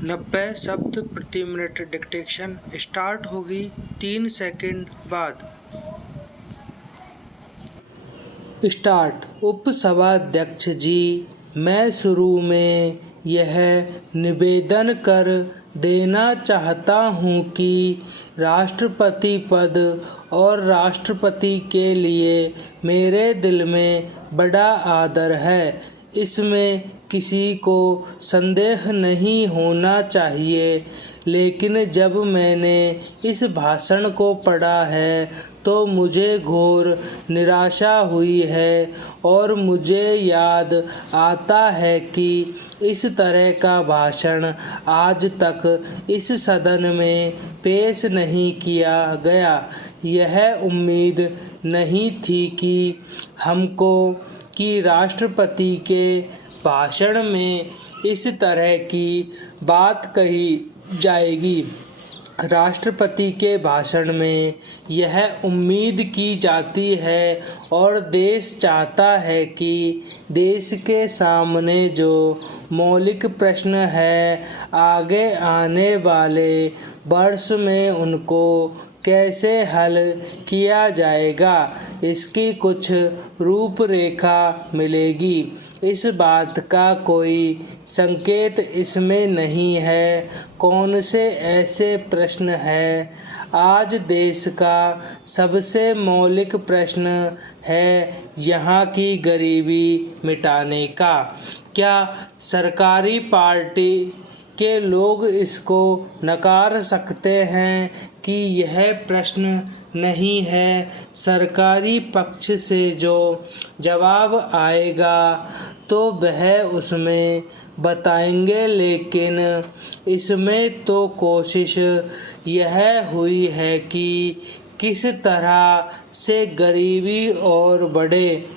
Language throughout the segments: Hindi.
90 शब्द प्रति मिनट डिक्टेशन स्टार्ट होगी 3 सेकंड बाद। स्टार्ट। उपसभाध्यक्ष जी, मैं शुरू में यह निवेदन कर देना चाहता हूँ कि राष्ट्रपति पद और राष्ट्रपति के लिए मेरे दिल में बड़ा आदर है, इसमें किसी को संदेह नहीं होना चाहिए। लेकिन जब मैंने इस भाषण को पढ़ा है तो मुझे घोर निराशा हुई है और मुझे याद आता है कि इस तरह का भाषण आज तक इस सदन में पेश नहीं किया गया। यह उम्मीद नहीं थी कि राष्ट्रपति के भाषण में इस तरह की बात कही जाएगी। राष्ट्रपति के भाषण में यह उम्मीद की जाती है और देश चाहता है कि देश के सामने जो मौलिक प्रश्न है, आगे आने वाले वर्ष में उनको कैसे हल किया जाएगा, इसकी कुछ रूपरेखा मिलेगी। इस बात का कोई संकेत इसमें नहीं है कौन से ऐसे प्रश्न हैं। आज देश का सबसे मौलिक प्रश्न है यहाँ की गरीबी मिटाने का। क्या सरकारी पार्टी के लोग इसको नकार सकते हैं कि यह प्रश्न नहीं है? सरकारी पक्ष से जो जवाब आएगा तो वह उसमें बताएंगे, लेकिन इसमें तो कोशिश यह हुई है कि किस तरह से गरीबी और बढ़े।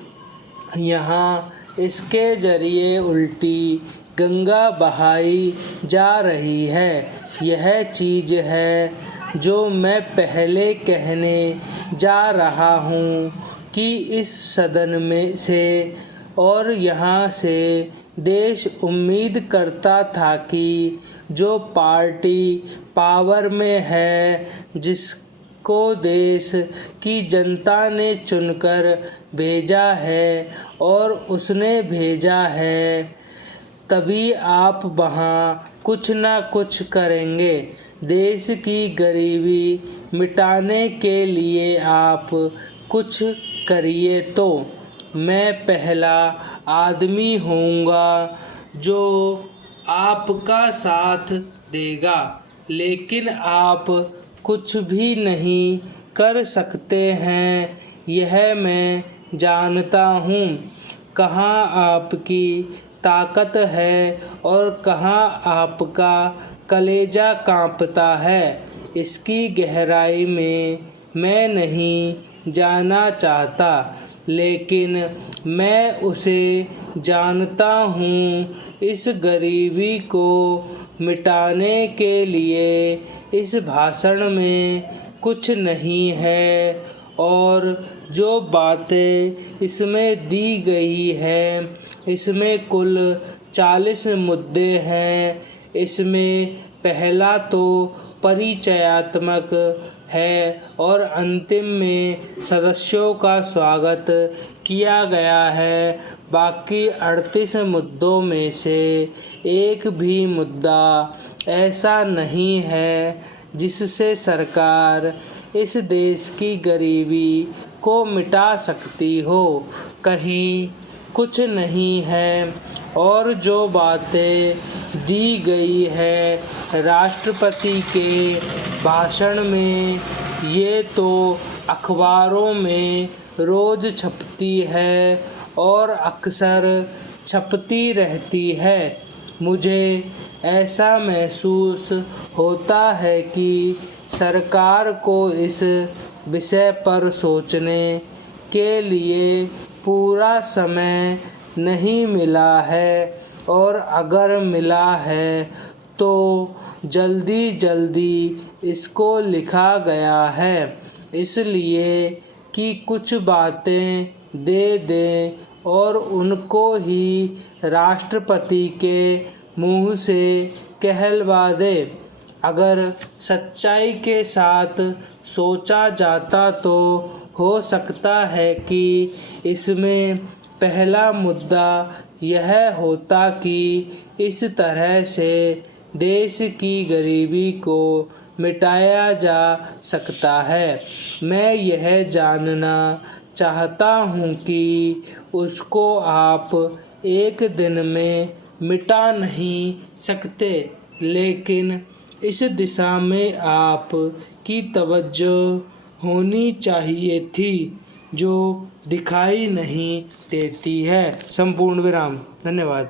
यहाँ इसके जरिए उल्टी गंगा बहाई जा रही है। यह चीज़ है जो मैं पहले कहने जा रहा हूँ कि इस सदन में से और यहाँ से देश उम्मीद करता था कि जो पार्टी पावर में है, जिसको देश की जनता ने चुनकर भेजा है और उसने भेजा है, तभी आप वहाँ कुछ ना कुछ करेंगे। देश की गरीबी मिटाने के लिए आप कुछ करिए तो मैं पहला आदमी होऊंगा जो आपका साथ देगा। लेकिन आप कुछ भी नहीं कर सकते हैं, यह मैं जानता हूँ। कहाँ आपकी ताकत है और कहाँ आपका कलेजा कांपता है, इसकी गहराई में मैं नहीं जाना चाहता, लेकिन मैं उसे जानता हूँ। इस गरीबी को मिटाने के लिए इस भाषण में कुछ नहीं है और जो बातें इसमें दी गई है, इसमें कुल 40 मुद्दे हैं। इसमें पहला तो परिचयात्मक है और अंतिम में सदस्यों का स्वागत किया गया है। बाकी 38 मुद्दों में से एक भी मुद्दा ऐसा नहीं है जिससे सरकार इस देश की गरीबी को मिटा सकती हो। कहीं कुछ नहीं है और जो बातें दी गई है राष्ट्रपति के भाषण में, ये तो अखबारों में रोज़ छपती है और अक्सर छपती रहती है। मुझे ऐसा महसूस होता है कि सरकार को इस विषय पर सोचने के लिए पूरा समय नहीं मिला है और अगर मिला है तो जल्दी इसको लिखा गया है इसलिए कि कुछ बातें दे दें और उनको ही राष्ट्रपति के मुंह से कहलवा दे। अगर सच्चाई के साथ सोचा जाता तो हो सकता है कि इसमें पहला मुद्दा यह होता कि इस तरह से देश की गरीबी को मिटाया जा सकता है। मैं यह जानना चाहता हूँ कि उसको आप एक दिन में मिटा नहीं सकते, लेकिन इस दिशा में आप की तवज्जो होनी चाहिए थी जो दिखाई नहीं देती है। संपूर्ण विराम। धन्यवाद।